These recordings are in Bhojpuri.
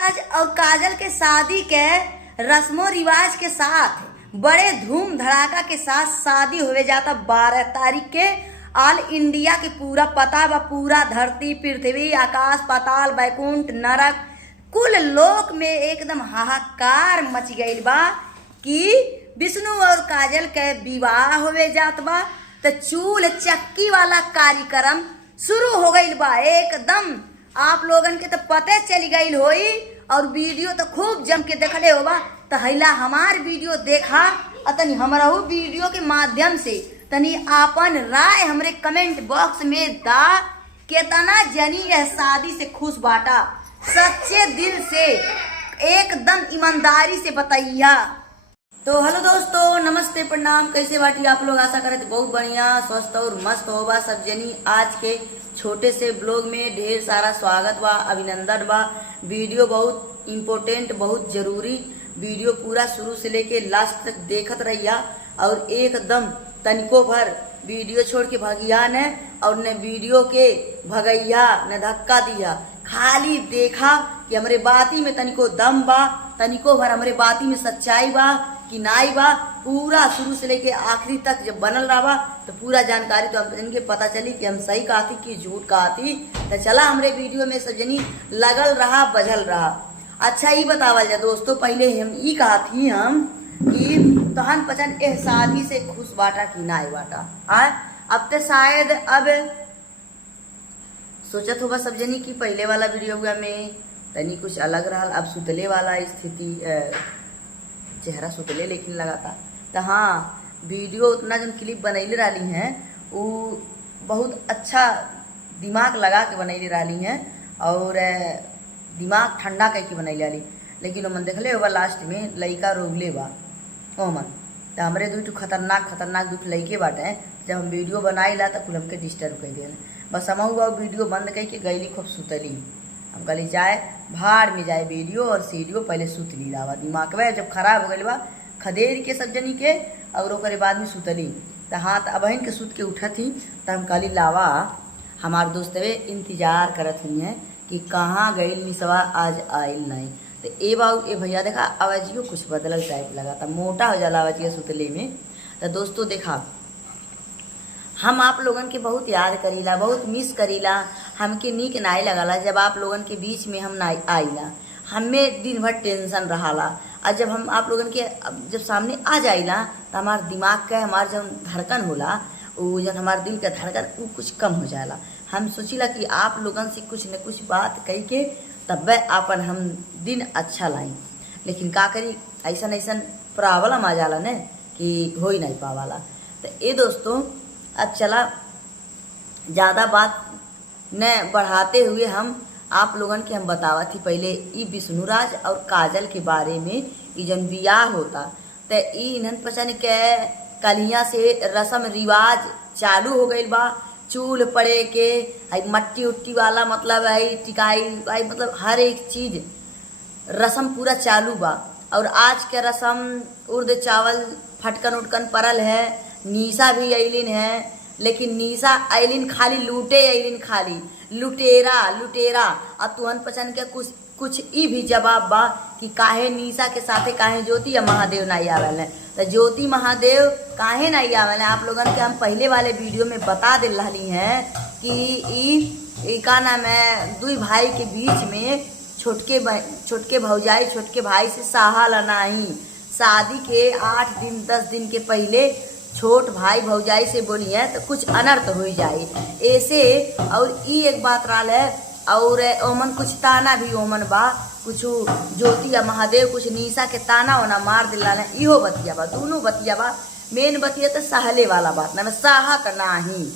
राज और काजल के शादी के रस्मों रिवाज के साथ बड़े धूम धड़ाका के साथ शादी होवे जाता 12 तारीख के। ऑल इंडिया के पूरा पता बा, पूरा धरती पृथ्वी आकाश पाताल बैकुंठ नरक कुल लोक में एकदम हाहाकार मच गईल बा कि विष्णु और काजल के विवाह होवे जात बा। तो चूल चक्की वाला कार्यक्रम शुरू हो गईल बा। एकदम आप लोगन के तो पते चली गईल होई और वीडियो तो खूब जम के देखले होबा। तो हैला हमार वीडियो देखा और तनी हमारा वीडियो के माध्यम से तनी आपन राय हमरे कमेंट बॉक्स में दा। केतना जनी यह शादी से खुश बाटा, सच्चे दिल से एकदम ईमानदारी से बताइया। तो हेलो दोस्तों, नमस्ते प्रणाम, कैसे बाटी आप लोग? आशा करते बहुत बढ़िया स्वस्थ और मस्त होगा सब जनी। आज के छोटे से ब्लॉग में ढेर सारा स्वागत बा, अभिनंदन बा। वीडियो बहुत इम्पोर्टेंट, बहुत जरूरी वीडियो, पूरा शुरू से लेके लास्ट तक देखत रहिया और एकदम तनिको भर वीडियो छोड़ के भगिया ने और न वीडियो के भगैया न धक्का दिया। खाली देखा कि हमरे बाती में तनिको दम बा, तनिको भर हमरे बाती में सच्चाई बा कि नाई बा। पूरा शुरू से लेके आखिरी तक जब बनल रहा बा तो पूरा जानकारी तो हम इनके पता चली कि हम सही कहा थी कि झूठ कहा थी। तो चला हमरे वीडियो में सब जनी लगल रहा, बजल रहा। अच्छा ही बतावल जाए दोस्तों, पहले हम ई कहा थी हम कि तहन पचन एह शादी से खुश बाटा कि नाई बाटा। अब तो शायद अब सोचत होगा सब जनी कि पहले वाला वीडियो में तनी कुछ अलग रहा। अब सुतले वाला स्थिति, चेहरा सुतले लेकिन लगाता। तो हाँ, वीडियो उतना जो क्लिप बनैले रही हैं वो बहुत अच्छा दिमाग लगा के बनैले रही हैं और दिमाग ठंडा करके बनैले रही। लेकिन ओमन देखले होगा लास्ट में लइका रोगले बा ओमन। तो हमारे दू खतरनाक दुख लइके बाटे। जब हम वीडियो बनाईला तो कुल हमके डिस्टर्ब कर दिया। बस हम वीडियो बंद करके गईली खूब सुतली। हम कहली जाए भाड़ में जाए वीडियो और सीडियो, पहले सुत ली लावा। दिमाग में जब खराब हो गई बा खदेर के सब जनी के और ओकरे बाद में सुतली। तो हाँ, तो अबहिन के सुत के उठत थी। तो हम कहली लावा हमार दोस्त वे इंतजार करत हुई हैं कि कहाँ गई निसवा, आज आयल नहीं। तो ए बाबू ए भैया देखा आवाजियो कुछ बदलल टाइप लगा था, मोटा हो जाला आवाजिया सुतले में। तो दोस्तों देखा, हम आप लोगन के बहुत याद करीला, बहुत मिस करीला। हमके नीक नाई लगला जब आप लोगन के बीच में हम नाई आईला। हमें दिन भर टेंशन रहाला और जब हम आप लोगन के जब सामने आ जाइला तो हमार दिमाग का हमार जब धड़कन होला वो जब हमार दिल का धड़कन वो कुछ कम हो जाला। हम सोचिला कि आप लोगन से कुछ न कुछ बात कही के तब आपन हम दिन अच्छा लाई। लेकिन का करी, ऐसा प्रॉब्लम आ जाला ने कि हो ही नहीं पावाला। तो ये दोस्तों, अब चला ज़्यादा बात न बढ़ाते हुए हम आप लोगन के हम बतावा थी पहले ई विष्णुराज और काजल के बारे में। ई जन बियाह होता तो ई इन्हन पचन के कलिया से रस्म रिवाज चालू हो गई बा। चूल पड़े के आई मट्टी उट्टी वाला मतलब आई टिकाई आई मतलब हर एक चीज रस्म पूरा चालू बा। और आज के रस्म उर्द चावल फटकन उटकन परल है। निशा भी अलिन है, लेकिन निशा अलिन खाली लूटे अलिन खाली लुटेरा। और तुहन पचन के कुछ ई भी जवाब बा कि काहे निशा के साथे काहे ज्योति या महादेव नहीं आवेल है। तो ज्योति महादेव काहे नहीं आवेल है, आप लोगन के हम पहले वाले वीडियो में बता दे रही हैं कि ई का नाम है, दुई भाई के बीच में छोटके भौजाई छोटके भाई से सहाला नहीं। शादी के 8 दिन 10 दिन के पहले छोट भाई भौजाई से बोली है तो कुछ अनर्थ हो जाए ऐसे। और ई एक बात रहा है और ओमन कुछ ताना भी ओमन बा, कुछ ज्योति या महादेव कुछ निशा के ताना वाना मार दिला है। इहो बतिया बा, दोनों बतिया बा। मेन बतिया तो सहले वाला बात ना, साहत नाही।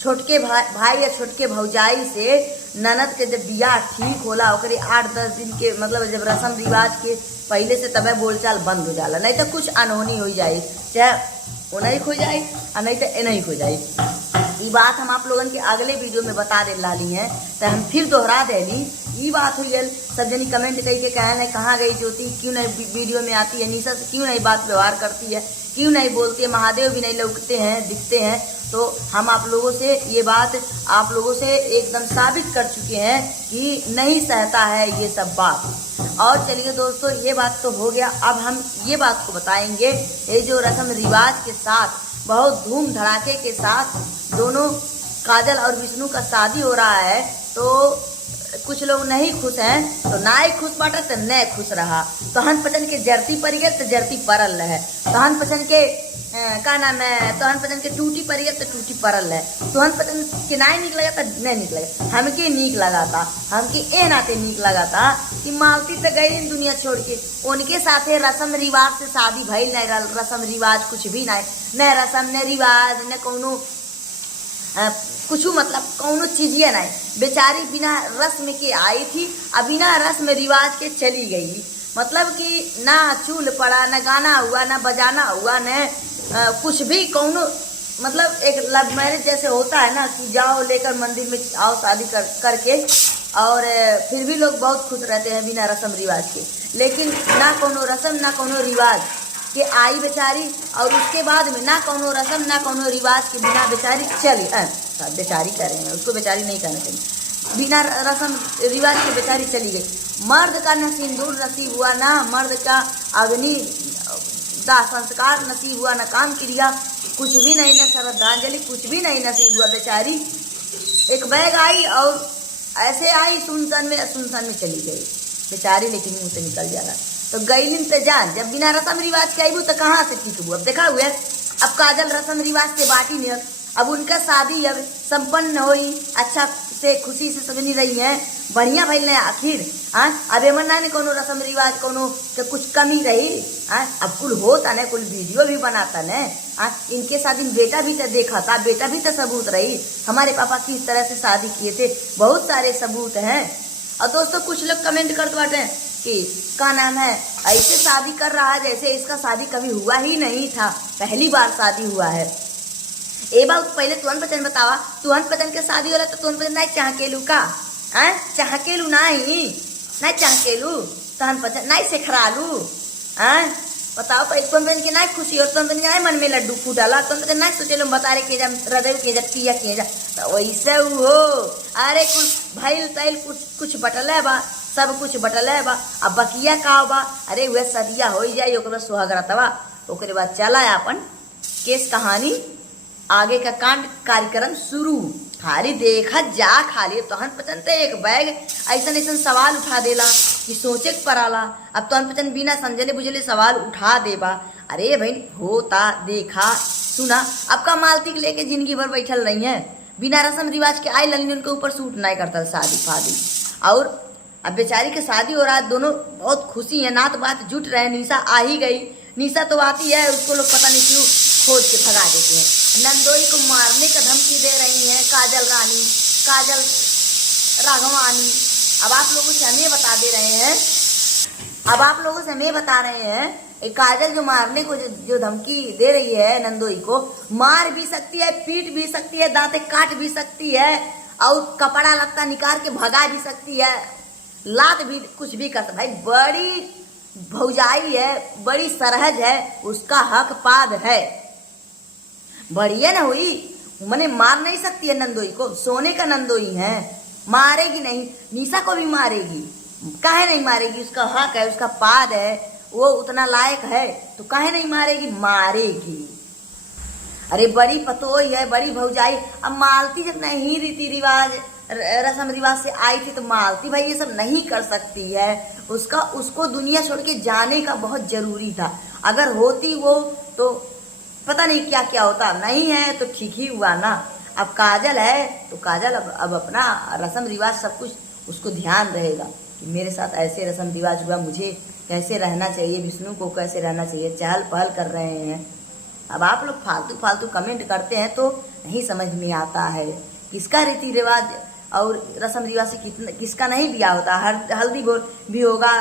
छोटके भाई या छोटके भौजाई से ननद के जब बियाह ठीक होला ओकरे 8-10 दिन के मतलब जब रस्म रिवाज के पहले से तब बोलचाल बंद हो जाला। नहीं तो कुछ अनहोनी हो जाए, चाहे उन्हीं हो जाए और नहीं तो इन्हीं हो जाए। ये बात हम आप लोगन के अगले वीडियो में बता दे रही हैं। तो हम फिर दोहरा देली। ये बात हुई है, सब जनी कमेंट करके कहल है कहाँ गई ज्योति, क्यों नहीं वीडियो में आती है, निशा से क्यों नहीं बात व्यवहार करती है। क्यों नहीं बोलते, महादेव भी नहीं लौकते हैं, दिखते हैं। तो हम आप लोगों से ये बात आप लोगों से एकदम साबित कर चुके हैं कि नहीं सहता है ये सब बात। और चलिए दोस्तों, ये बात तो हो गया। अब हम ये बात को बताएंगे, ये जो रस्म रिवाज के साथ बहुत धूम धड़ाके के साथ दोनों काजल और विष्णु का शादी हो रहा है, तो कुछ लोग नहीं खुश हैं, तो ना ही खुश बाटा तो न खुश रहा। तहन पचन के जरती पड़ गया तो जरती पड़ल रहे, तहन पचन के का नाम है, तहन पचन के टूटी पड़ गया तो टूटी पड़ल है, तहन पचन के नहीं निक लगा तो नहीं निक लगा। हमके नीक लगा था, हमके ए नाते नीक लगा था कि मालती तो गई दुनिया छोड़ के, उनके साथे रस्म रिवाज से शादी भइल नहीं रहा। रस्म रिवाज कुछ भी नहीं, न रस्म न रिवाज न कोनो कुछ, मतलब कौनो चीज़िए नहीं। बेचारी बिना रस्म के आई थी और बिना रस्म रिवाज के चली गई। मतलब कि ना चूल पड़ा, ना गाना हुआ, ना बजाना हुआ, न कुछ भी कौनो, मतलब एक लव मैरिज जैसे होता है ना कि जाओ लेकर मंदिर में आओ शादी करके, और फिर भी लोग बहुत खुश रहते हैं बिना रस्म रिवाज के। लेकिन ना कोनो रस्म ना कोनो रिवाज के आई बेचारी, और उसके बाद में ना कोनो रस्म ना कोनो रिवाज के बिना बेचारी चली, बेचारी कह रहे हैं, उसको बेचारी नहीं कहना चाहिए, बिना रस्म रिवाज के बेचारी चली गई। मर्द का न सिंदूर नसीब हुआ, ना मर्द का अग्नि दाह संस्कार नसीब हुआ, न काम क्रिया कुछ भी नहीं, न श्रद्धांजलि कुछ भी नहीं नसीब हुआ। बेचारी एक बैग आई और ऐसे आई सुनसान में चली गई बेचारी, लेकिन मुँह से निकल जाएगा तो गईलिन पे जान। जब बिना रस्म रिवाज के आई तो कहाँ से ठीक हुआ। अब देखा हुआ अब काजल रस्म रिवाज से बाटी नहीं, अब उनका शादी अब संपन्न हुई, अच्छा से खुशी से सजनी रही है, बढ़िया भइल ने आखिर। अब एमन ना कोनो रस्म रिवाज कोनो के कुछ कमी रही। अब कुल होता न, कुल वीडियो भी बनाता न। इनके शादी में बेटा भी तो देखा था, बेटा भी तो सबूत रही हमारे पापा किस तरह से शादी किए थे, बहुत सारे सबूत हैं। और दोस्तों कुछ लोग कमेंट करते बाटे कि का नाम है ऐसे शादी कर रहा है जैसे इसका शादी कभी हुआ ही नहीं था, पहली बार शादी हुआ है। ए बात पहले तुहन पचन बतावा, तुहन पचन के शादी होला तो तुहन पचन नहीं चाहकेलू का, चाहकेलू नहीं चाहकेलू, तुहन पचन नहीं सेखरालू, बताओ पर तुम पचन की नहीं खुशी और तुम पचन नहीं मन में लड्डू फूटाला, तुम पचन नहीं सोचेलो बता रहे के जा हृदय के जा पिया के जा, तो वैसे हो। अरे कुछ भइल तैल कुछ बटल है बा, सब कुछ बटल है बा, अब बकिया का बा। अरे वह सदिया हो जाए, ओकरे बाद सुहागरातवा, ओकरे बाद चला अपन केस कहानी आगे का कांड कार्यक्रम शुरू। खाली देखा जा खाली तहन पचन ते एक बैग ऐसा ऐसा सवाल उठा देला कि सोचे पड़ाला। अब तहन पचन बिना समझले बुझले सवाल उठा देबा। अरे भाई होता देखा सुना, अब का मालती के लेके जिंदगी भर बैठल रही है, बिना रस्म रिवाज के आई लगी, उनके ऊपर सूट नहीं करता शादी फादी। और अब बेचारी के शादी हो रहा है, दोनों बहुत खुशी है, नात बात जुट रहे। निशा आ ही गई, निशा तो आती है, उसको लोग पता नहीं क्यों खोज के भगा देते हैं। नंदोई को मारने का धमकी दे रही हैं काजल रानी, काजल राघवानी। अब आप लोगों से हमें बता दे रहे हैं, अब आप लोगों से हमें बता रहे हैं काजल जो मारने को जो धमकी दे रही है नंदोई को, मार भी सकती है, पीट भी सकती है, दांते काट भी सकती है, और कपड़ा लगता निकाल के भगा भी सकती है, लात भी कुछ भी कर सकती। भाई बड़ी भौजाई है, बड़ी सरहज है, उसका हक पाद है, बढ़िया ना हुई। मने मार नहीं सकती है नंदोई को, सोने का नंदोई है, मारेगी नहीं। निशा को भी मारेगी, काहे नहीं मारेगी, उसका हक है, उसका पाद है, वो उतना लायक है, तो काहे नहीं मारेगी, मारेगी। अरे बड़ी पतोई है, बड़ी भौजाई। अब मालती जब नहीं रीति रिवाज रस्म रिवाज से आई थी तो मालती भाई ये सब नहीं कर सकती है, उसको दुनिया छोड़ के जाने का बहुत जरूरी था। अगर होती वो तो पता नहीं क्या क्या होता, नहीं है तो ठीक ही हुआ ना। अब काजल है तो काजल अब अपना रस्म रिवाज सब कुछ उसको ध्यान रहेगा कि मेरे साथ ऐसे रस्म रिवाज हुआ, मुझे कैसे रहना चाहिए, विष्णु को कैसे रहना चाहिए, चहल पहल कर रहे हैं। अब आप लोग फालतू फालतू कमेंट करते हैं तो नहीं समझ में आता है किसका रीति रिवाज और रस्म रिवाज से किसका नहीं ब्याह होता। हल्दी भी होगा,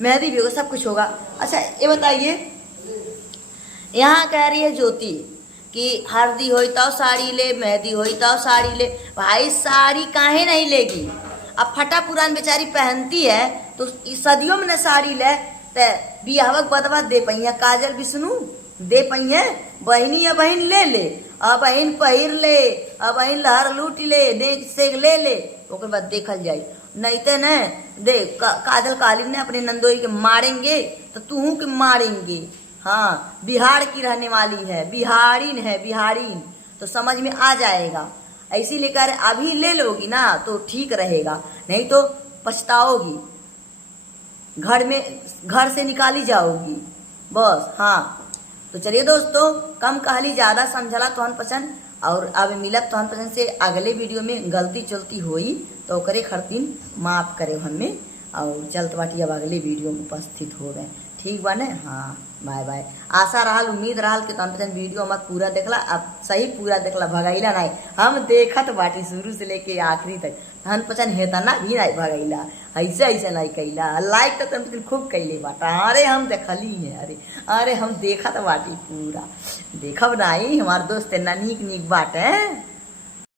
मेहंदी भी होगा, सब कुछ होगा। अच्छा ये बताइए, यहाँ कह रही है ज्योति कि हल्दी होई तो साड़ी ले, मेहंदी होई तो साड़ी ले। भाई साड़ी काहे नहीं लेगी, अब फटा पुरान बेचारी पहनती है तो सदियों में न साड़ी ले, तो बियाहक बदवा दे पहिया काजल विष्णु, दे पहिए बहनी या बहन ले ले, अब बहन पहिर ले, अब बहन लहर लूट ले, देख से ले ले, ओकर बाद देखल जाई। नहीं तो न देख काजल कालिन ने अपने नंदोई के मारेंगे तो तू के मारेंगे। हाँ, बिहार की रहने वाली है, बिहारीन है, बिहारीन, तो समझ में आ जाएगा। ऐसी लेकर अभी ले लोगी ना तो ठीक रहेगा, नहीं तो पछताओगी, घर से निकाली जाओगी बस। हाँ, तो चलिए दोस्तों, कम कहली ज़्यादा समझला तोहन पसंद। और अब मिलत तोहन पसंद से अगले वीडियो में। गलती चलती होई तो करे खरतीन माफ़ करे हमें, और चलत बाटी अब अगले वीडियो में उपस्थित हो गए। ठीक बा न? हाँ, बाय बाय। आशा रहल, उम्मीद रहल कि तोहन पसंद वीडियो हमार पूरा देखला। अब सही पूरा देखला, भगैला नहीं, हम देखत बाटी शुरू से लेके आखिरी तक। तोहन पसंद हेतना भी नहीं भगैला, ऐसे ऐसे नहीं कैला। लाइक तो तुम खूब कैले बाटा। अरे हम देखली है, अरे हम देखत बाटी पूरा। देखब नहीं, हमार दोस्त ना नीक नीक बाटे।